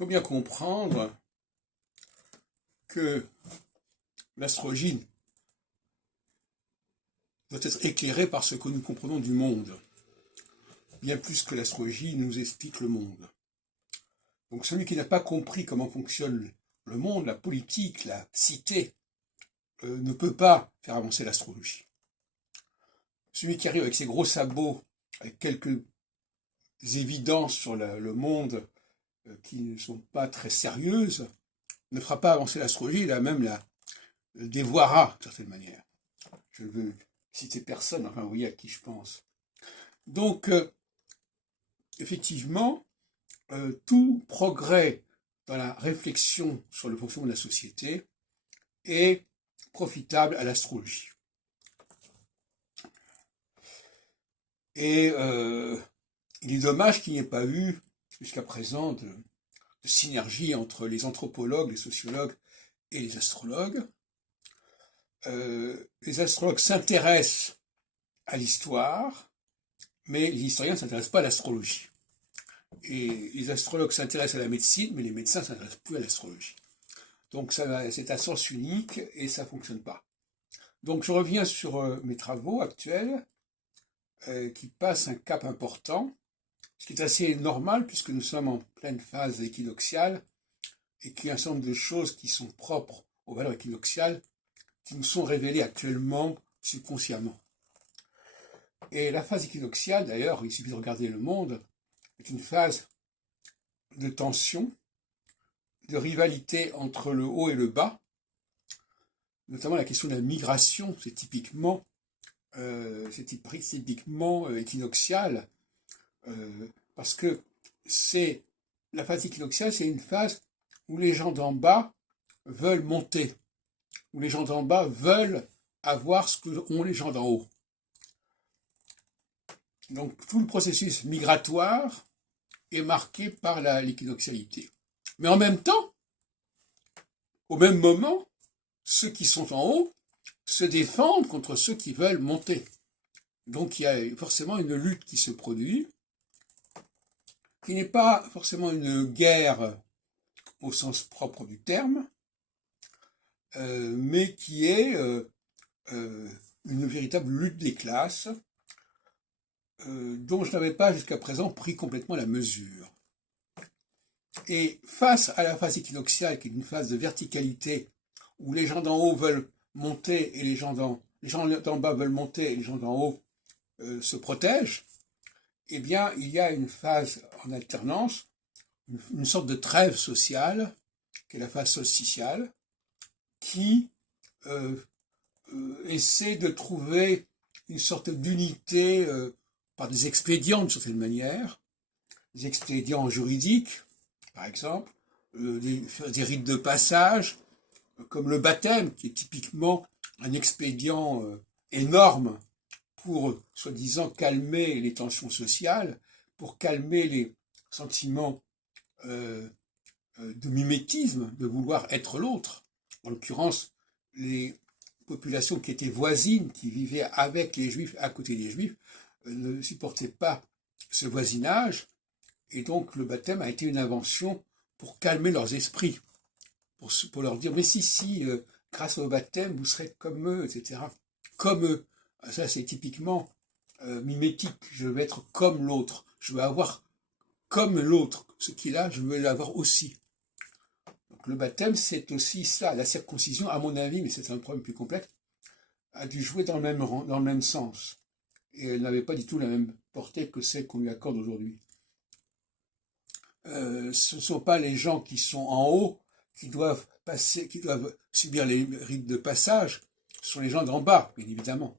faut bien comprendre que l'astrologie doit être éclairée par ce que nous comprenons du monde, bien plus que l'astrologie nous explique le monde. Donc celui qui n'a pas compris comment fonctionne le monde, la politique, la cité, ne peut pas faire avancer l'astrologie. Celui qui arrive avec ses gros sabots, avec quelques évidences sur le monde qui ne sont pas très sérieuses, ne fera pas avancer l'astrologie, il a même la dévoiera d'une certaine manière. Je veux citer personne, enfin vous voyez à qui je pense. Donc, effectivement, tout progrès dans la réflexion sur le fonctionnement de la société est profitable à l'astrologie. Et il est dommage qu'il n'y ait pas eu, jusqu'à présent, de synergie entre les anthropologues, les sociologues et les astrologues. Les astrologues s'intéressent à l'histoire, mais les historiens ne s'intéressent pas à l'astrologie. Et les astrologues s'intéressent à la médecine, mais les médecins ne s'intéressent plus à l'astrologie. Donc c'est à sens unique et ça ne fonctionne pas. Donc je reviens sur mes travaux actuels qui passent un cap important, ce qui est assez normal puisque nous sommes en pleine phase équinoxiale et qu'il y a un certain nombre de choses qui sont propres aux valeurs équinoxiales qui nous sont révélées actuellement subconsciemment. Et la phase équinoxiale, d'ailleurs, il suffit de regarder le monde, est une phase de tension, de rivalité entre le haut et le bas, notamment la question de la migration, c'est typiquement équinoxial, parce que la phase équinoxiale, c'est une phase où les gens d'en bas veulent monter, où les gens d'en bas veulent avoir ce que ont les gens d'en haut. Donc tout le processus migratoire est marqué par l'équinoxialité. Mais en même temps, au même moment, ceux qui sont en haut se défendent contre ceux qui veulent monter. Donc il y a forcément une lutte qui se produit, qui n'est pas forcément une guerre au sens propre du terme, mais qui est une véritable lutte des classes, dont je n'avais pas jusqu'à présent pris complètement la mesure. Et face à la phase équinoxiale, qui est une phase de verticalité, où les gens d'en haut veulent monter et les gens d'en bas veulent monter et les gens d'en haut se protègent, eh bien, il y a une phase en alternance, une sorte de trêve sociale, qui est la phase solsticiale, qui essaie de trouver une sorte d'unité par des expédients, d'une certaine manière, des expédients juridiques, par exemple, des rites de passage, comme le baptême, qui est typiquement un expédient énorme pour, soi-disant, calmer les tensions sociales, pour calmer les sentiments de mimétisme, de vouloir être l'autre. En l'occurrence, les populations qui étaient voisines, qui vivaient avec les Juifs, à côté des Juifs, ne supportaient pas ce voisinage, et donc le baptême a été une invention pour calmer leurs esprits, pour leur dire, mais si, grâce au baptême, vous serez comme eux, etc. Comme eux. Ça, c'est typiquement mimétique. Je veux être comme l'autre. Je veux avoir comme l'autre. Ce qu'il a, je veux l'avoir aussi. Donc le baptême, c'est aussi ça. La circoncision, à mon avis, mais c'est un problème plus complexe, a dû jouer dans le même sens. Et elle n'avait pas du tout la même portée que celle qu'on lui accorde aujourd'hui. Ce ne sont pas les gens qui sont en haut qui doivent subir les rites de passage, ce sont les gens d'en bas, bien évidemment.